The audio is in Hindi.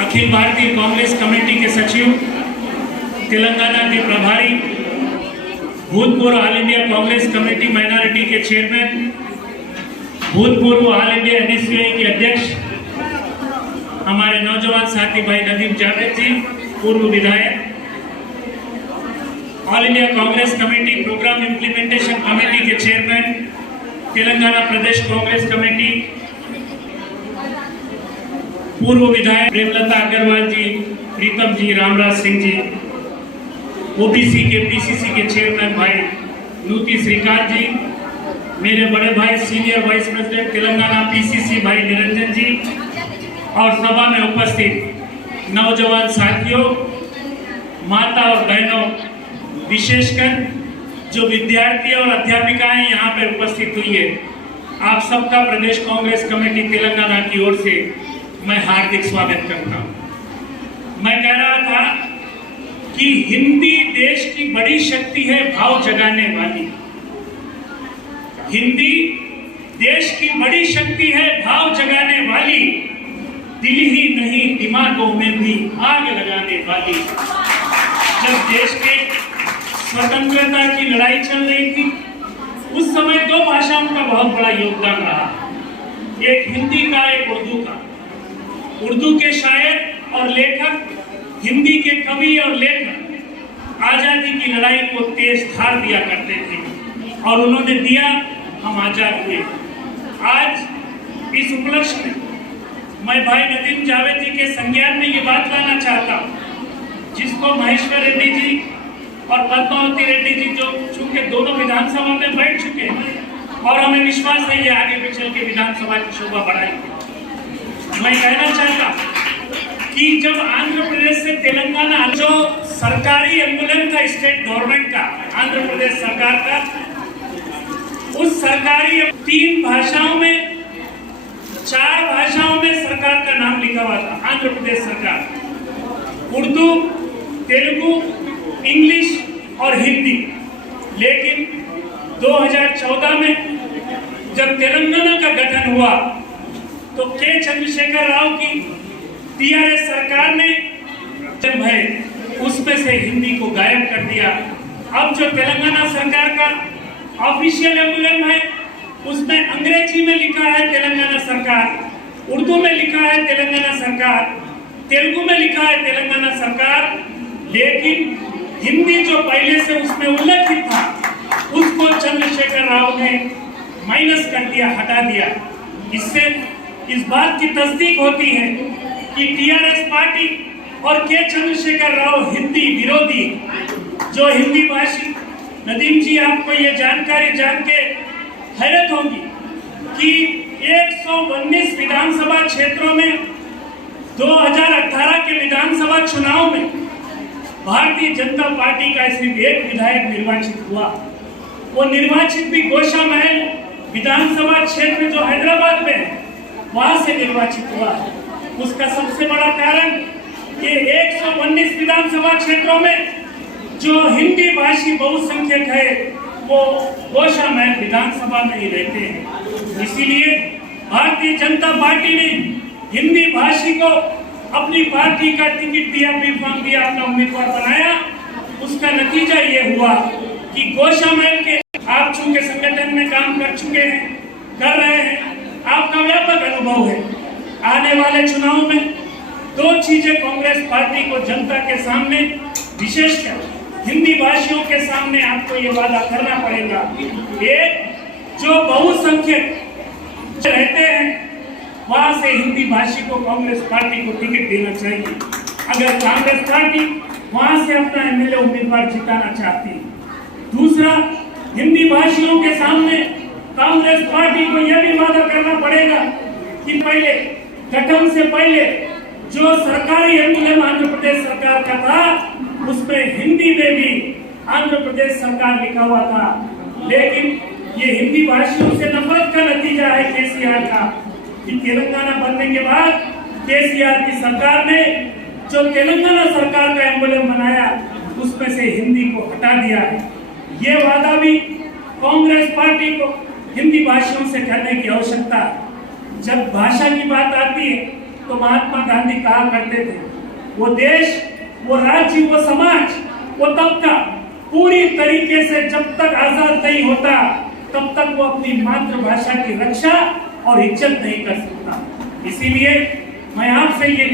अखिल भारतीय कांग्रेस कमेटी के सचिव, तेलंगाना के प्रभारी, भूतपूर्व all India Congress committee minority के चेयरमैन, भूतपूर्व ऑल इंडिया एनएसयूआई के अध्यक्ष, हमारे नौजवान साथी भाई नदीम जावेद जी, पूर्व विधायक, all India Congress committee programme implementation committee के चेयरमैन, तेलंगाना प्रदेश कांग्रेस कमेटी, पूर्व विधायक प्रेमलता अग्रवाल जी, प्रीतम जी, रामराज सिंह जी, ओबीसी के पीसीसी के चेयरमैन भाई नूती श्रीकांत जी, मेरे बड़े भाई senior vice president Telangana PCC भाई निरंजन जी, और सभा में उपस्थित नौजवान साथियों, माता और बहनों, विशेषकर जो विद्यार्थी और अध्यापिकाएं यहाँ पे उपस्थित हुई है, आप सबका प्रदेश कांग्रेस कमेटी तेलंगाना की ओर से मैं हार्दिक स्वागत करता हूँ। मैं कह रहा था कि हिंदी देश की बड़ी शक्ति है, भाव जगाने वाली। हिंदी देश की बड़ी शक्ति है, भाव जगाने वाली, दिल ही नहीं दिमागों में भी आग लगाने वाली। जब देश के स्वतंत्रता की लड़ाई चल रही थी, उस समय दो भाषाओं का बहुत बड़ा योगदान रहा, एक हिंदी का, एक उर्दू का। उर्दू के शायर और लेखक, हिंदी के कवि और लेखक आजादी की लड़ाई को तेज धार दिया करते थे और उन्होंने दिया, हम आजाद हुए। आज इस उपलक्ष्य में मैं भाई नदीम जावेद जी के संज्ञान में ये बात लाना चाहता हूँ, जिसको महेश्वर रेड्डी जी और पद्मावती रेड्डी जी, जो चूंकि दोनों विधानसभा में बैठ चुके हैं और हमें विश्वास है ये आगे भी चल के विधानसभा की शोभा बढ़ाएंगे। मैं कहना चाहता कि जब आंध्र प्रदेश से तेलंगाना, जो सरकारी एम्बुलेंस था स्टेट गवर्नमेंट का, आंध्र प्रदेश सरकार का, उस सरकारी 3 भाषाओं में, 4 भाषाओं में सरकार का नाम लिखा हुआ था। आंध्र प्रदेश सरकार उर्दू, तेलुगु, इंग्लिश और हिंदी। लेकिन 2014 में जब तेलंगाना का गठन हुआ तो के चंद्रशेखर राव की टीआरएस सरकार ने जब है उसमें से हिंदी को गायब कर दिया। अब जो तेलंगाना सरकार का ऑफिशियल एम्बुलेंस है, उसमें अंग्रेजी में लिखा है तेलंगाना सरकार, उर्दू में लिखा है तेलंगाना सरकार, तेलुगु में लिखा है तेलंगाना सरकार, लेकिन हिंदी जो पहले से उसमें उल्लेखित था, उसको चंद्रशेखर राव ने माइनस कर दिया, हटा दिया। इससे इस बात की तस्दीक होती है कि टीआरएस पार्टी और के चंद्रशेखर राव हिंदी विरोधी, जो हिंदी भाषी। नदीम जी, आपको ये जानकारी जान के हैरत होगी कि 119 विधानसभा क्षेत्रों में 2018 के विधानसभा चुनाव में भारतीय जनता पार्टी का सिर्फ एक विधायक निर्वाचित हुआ। वो निर्वाचित भी गोशा महल विधानसभा क्षेत्र जो हैदराबाद में है, वहां से निर्वाचित हुआ। उसका सबसे बड़ा कारण कि 119 विधानसभा क्षेत्रों में जो हिंदी भाषी बहुसंख्यक है, वो गोशा महल विधानसभा में ही रहते हैं। इसीलिए भारतीय जनता पार्टी ने हिंदी भाषी को अपनी पार्टी का टिकट दिया, बीफार्म दिया, अपना उम्मीदवार बनाया। उसका नतीजा ये हुआ कि गोशा महल के, आप चूंकि संगठन में काम कर चुके हैं, कर रहे हैं, आपका व्यापक अनुभव है। आने वाले चुनाव में 2 चीजें कांग्रेस पार्टी को जनता के सामने, विशेषकर हिंदी भाषियों के सामने आपको ये वादा करना पड़ेगा। एक, जो बहुसंख्यक रहते हैं वहां से हिंदी भाषी को कांग्रेस पार्टी को टिकट देना चाहिए, अगर कांग्रेस पार्टी वहां से अपना एमएलए उम्मीदवार जिताना चाहती है। दूसरा, हिंदी भाषियों के सामने कांग्रेस पार्टी को यह भी वादा करना पड़ेगा कि पहले गठन से पहले जो सरकारी एम्बुलेंस आंध्र प्रदेश सरकार का था, उसमें हिंदी में भी आंध्र प्रदेश सरकार लिखा हुआ था। लेकिन ये हिंदी भाषियों से नफरत का नतीजा है केसीआर का, कि तेलंगाना बनने के बाद केसीआर की सरकार ने जो तेलंगाना सरकार का एम्बुलेंस बनाया, उसमें से हिंदी को हटा दिया है। ये वादा भी कांग्रेस पार्टी को हिंदी भाषियों से करने की आवश्यकता है। जब भाषा की बात आती है तो महात्मा गांधी कहा करते थे, वो देश, वो राज्य, वो समाज, वो तबका पूरी तरीके से जब तक आजाद नहीं होता तब तक वो अपनी मातृभाषा की रक्षा और इज्जत नहीं कर सकता। इसीलिए मैं आपसे ये